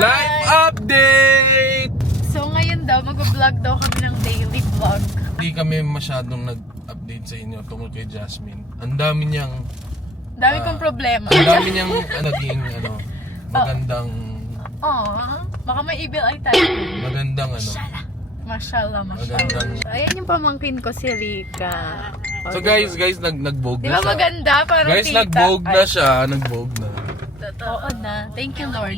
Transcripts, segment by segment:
Live update! So ngayon daw, mag-vlog daw kami ng daily vlog. Hindi kami masyadong nag-update sa inyo tungkol kay Jasmine. Ang dami niyang... Dami kong problema. Ang dami niyang naging magandang... Baka may evil eye tayo. Magandang Mashallah. Ayan yung pamangkin ko, si Rika. So guys, nag-vogue Di na ba siya. maganda? Parang Guys, tita. nag-vogue na siya. Nag-vogue na. Oo na. Thank you, Lord.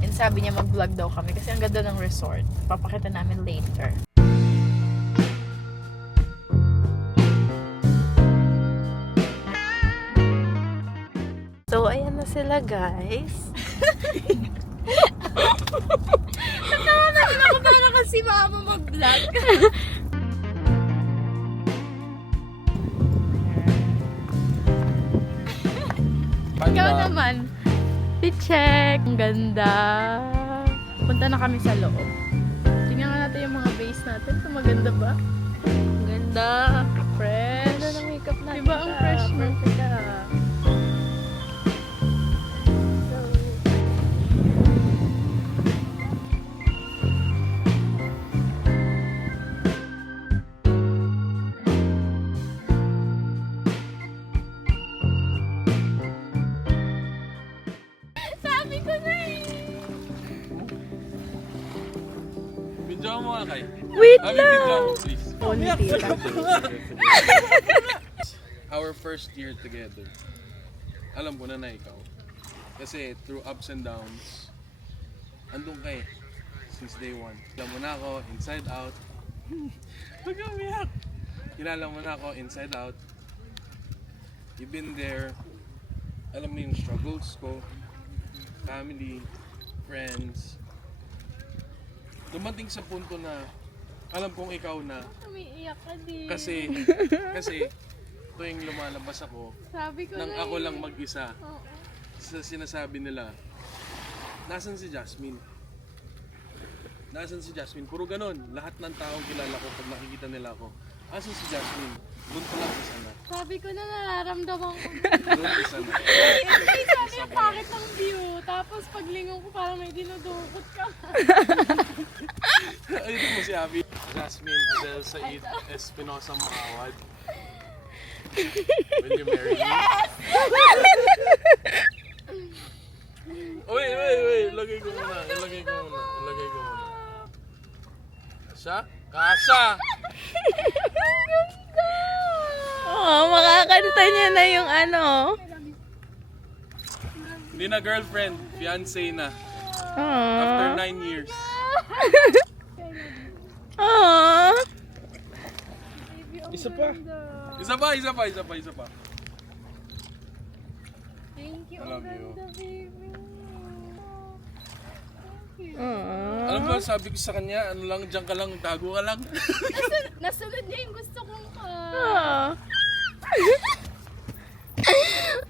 And sabi niya mag-vlog daw kami kasi ang ganda ng resort. Papakita namin later. So, ayan na sila, guys. Natawa na rin ako para kasi mama mag-vlog. Ikaw naman. I-check. Ang ganda. Punta na kami sa loob. Tingnan nga natin yung mga base natin. Ito maganda ba? Ang ganda. Fresh. Ganda ng makeup natin. Diba ang fresh mo? Perfect ka. Sabi ko na eh. Video mo nga kay. Wait Video lang. mo please. Our first year together. Alam ko na ikaw. Kasi through ups and downs, andun ka eh. Since day one. Kilala mo na ako, inside out. Huwag kang umiyak. Kilala mo na ako, inside out. You've been there. Alam mo yung struggles ko. Family, friends. Dumating sa punto na alam kong ikaw na. Umiiyak ka din. Kasi tuwing lumalabas ako, Sabi ko nang na ako eh. lang mag-isa, Oo. sa sinasabi nila, nasan si Jasmine? Nasan si Jasmine? Puro ganun. Lahat ng taong kilala ko, pag nakikita nila ako, asan si Jasmine? Doon pa lang isa na. Sabi ko na nararamdaman ko. Doon isa na. Ay, sabi ang pangit ng view. Tapos paglingon ko parang may dinudukot ka. Ay, ito mo si Abby. Jasmine Adel Said Espinosa Maawad. Will you marry me? Yes! Wait. Ilagay ko muna. Kasha? Kasha! Makakanta niya na yung Hindi na girlfriend, fiancé na. After 9 years. Isa pa. Thank you. I love you. Baby. Alam mo, sabi ko sa kanya, diyan ka lang, tago ka lang. Nasunod niya yung gusto kong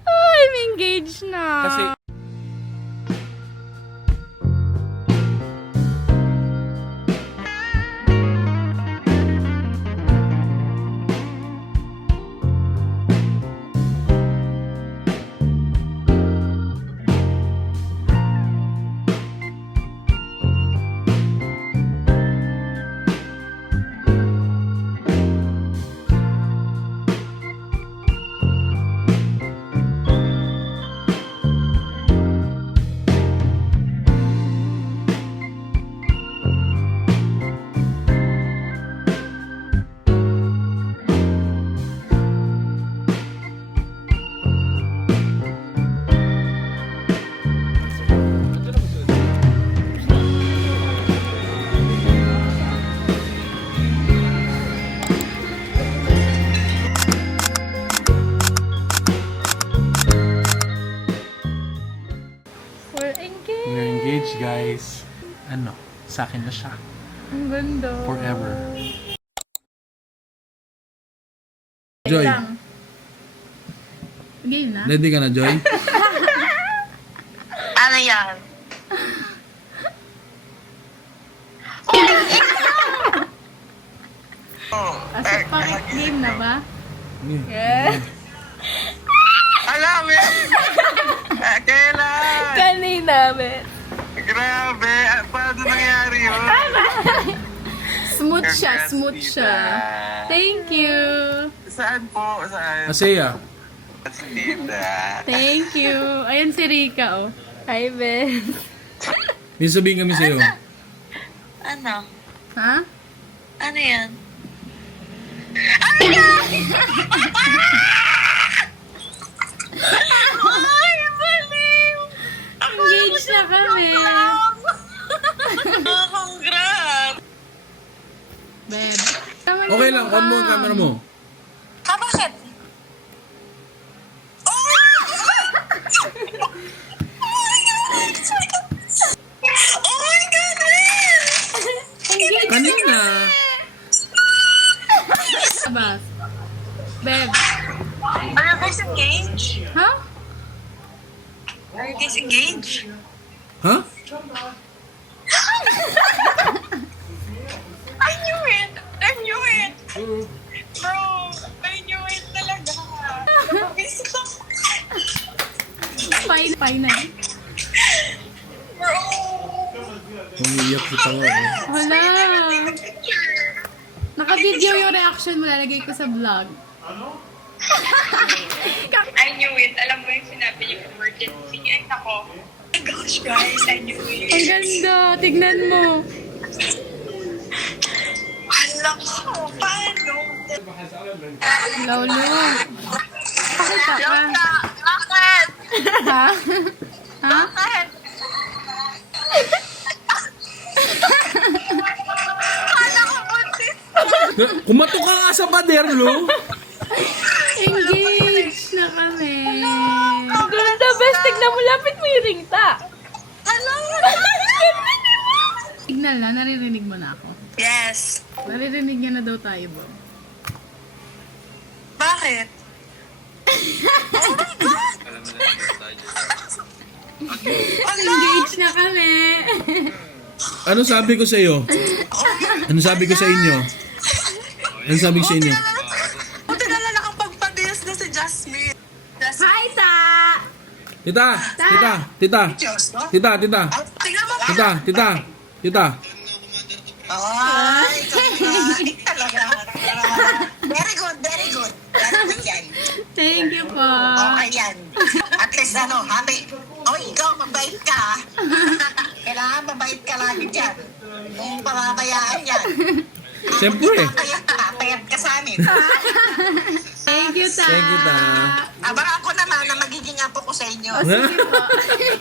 I'm engaged na. Kasi guys, sa akin na siya. Ang ganda. Forever. Wait Joy. lang. Game na. Ready ka na, Joy? Ano yan? Pakit game na ba? Alam mo yan? Kailan? Kanina, bet. Grabe. Paano nangyari yun? Smooth siya, smooth siya. Thank you. Saan po? Saan? Aseya. Tita. Thank you. Ayan si Rika, oh. Hi, Ben. May sabihin kami sa'yo. Ano? Ha? Ano yan? Ay, baliw! Engaged na kami. Congrats! Ben. Okay lang, on mo ang camera mo. Bakit? Oh my God, man! Engaged Kanina. na ba? Beb. Are you guys engaged? Ha? Are you guys engaged? Ha? I knew it! I knew it! Bro, I knew it talaga. Nababisip ako. Final. Bro! Umiiyak si Tanga. Wala. Naka-video yung reaction mo. Lalagay ko sa vlog. I knew it. Alam mo yung sinabi niyo emergency. Ay, nako. Oh my gosh, guys. I knew it. Ang ganda. Tignan mo. Alam ko. Paano? Lolo. Pakita ka. Bakit? Ha? Ha? Bakit? Kala ko buntis. Kumato ka nga sa pader, lo. Engaged na kami. Ang ganda, best. Tignan mo. Lapit mo yung ringta. Alam mo. Signal na. Naririnig mo na ako. Yes. Naririnig niya na daw tayo, bro. Bakit? Engaged na kami. Ano sabi ko sa iyo? Ano sabi ko sa inyo? Ano sabi ko sa inyo? Buti na lang ang pagpadias na si Jasmine. Hi, Ta! Tita! Tita! Tita! Diyos, no? Tita! Tita! Tingnan mo. Tita! Tita! Tita! Ay, talaga. Very good, very good. Ganun yan. Thank you po. Okay yan. At least happy. Oh, ikaw, mabait ka. Ha? Kailangan mabait ka lagi dyan. Kung pababayaan yan. Siyempre. Kaya payat ka sa amin. Thank you, Ta. Thank you, Ta. Abang ako naman na magiging apo ko sa inyo. Sige po.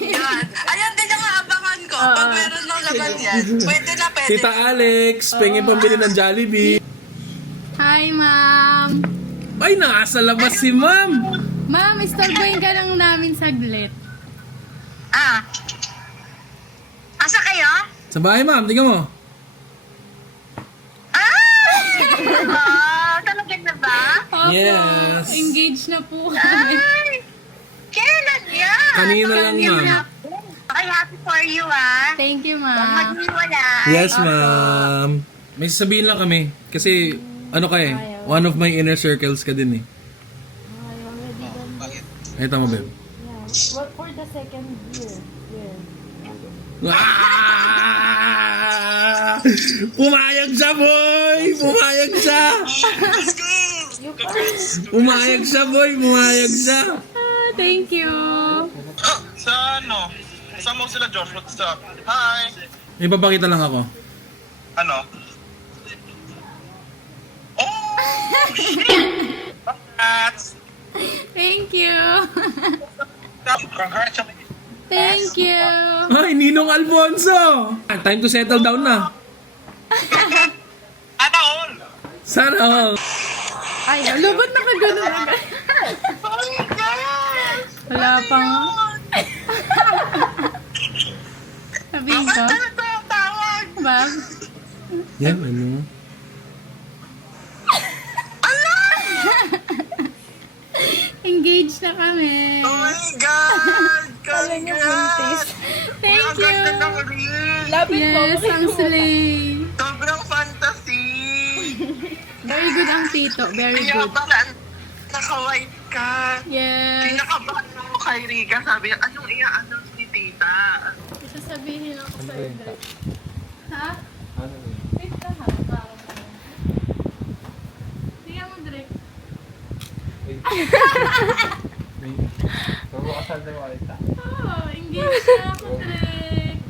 Yan. Ayan din ang abangan ko. Pag meron lang naman yan. Pwede na, pwede. Tita Alex, pengin pambili ng Jollibee. Hi, ma'am. Ay, nasa labas si ma'am. Ma'am, istorbohin ka lang namin saglit. Asa kayo? Sa bahay, ma'am. Tingnan mo. Talaga na ba? Opo, Yes. engaged na po kami. Kailan yan? Kanina lang, ma'am. Okay, happy for you, ah. Thank you, ma'am. Maghiwalay. Yes, ma'am. May sasabihin lang kami. Kasi, ano ka eh, one of my inner circles ka din eh. Ay, tama ba? For the second year. Ah! Pumayag siya, boy! Pumayag siya! Pumayag siya, boy! Pumayag siya! Thank you. Sa ano? Saan mo sila, Josh? What's up? Hi! May papakita lang ako. Ano? Oh! Shit! Congrats! Thank you. Congratulations! Thank you. Ay, Ninong Alfonso! Time to settle down na. Ano all? Sana all. Ay, lubot na kagano'n agad. Oh my gosh! Wala pa nga. Sabihin ko. Tawag! Ma'am. Yan, ano? Engaged na kami. Oh my God! Kala niyo buntis. Thank Ang ganda you. ng ring! Yes, ang slay. Sobrang fantasy! Very good ang tito. Very Kaya good. pala, naka-white ka. Yes. Pinakabahan mo kay Riga, sabi niya, anong i-announce ni tita? Sasabihin ako sa iyo. Ha? Ano yun? Wait ka ha. Parang ano. Tingnan mo direct. Magkakasal na makita. Oh, engaged na ako direct.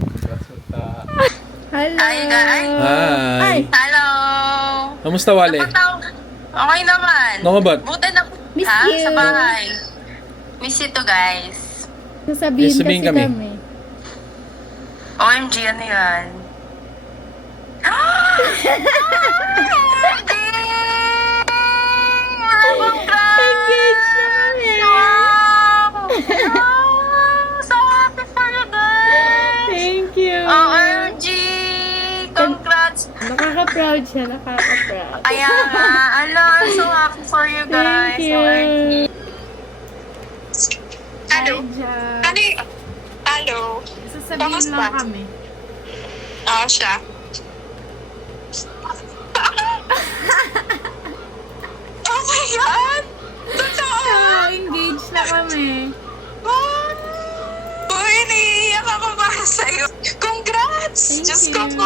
Hello. Hi, guys. Hi! Hello! Kamusta, Wale? Okay naman. Nakabat? Buti na... Miss ha? you. Sa bahay. Miss you to, guys. Sasabihin Yes, sabihin kasi kami. kami. OMG, ano yan? Engaged na kami. So happy for you, guys! Thank you. OMG! Congrats! Nakaka-proud siya. Nakaka-proud. Kaya nga, I'm so happy for you guys. Thank you. OMG. Hello. Hi, Jack. Hello. Sasabihin Kamusta? lang kami. Siya. Oh my God! Totoo! So, engaged na kami. Uy, naiiyak ako para sa'yo. Congrats! Thank Diyos you. ko po.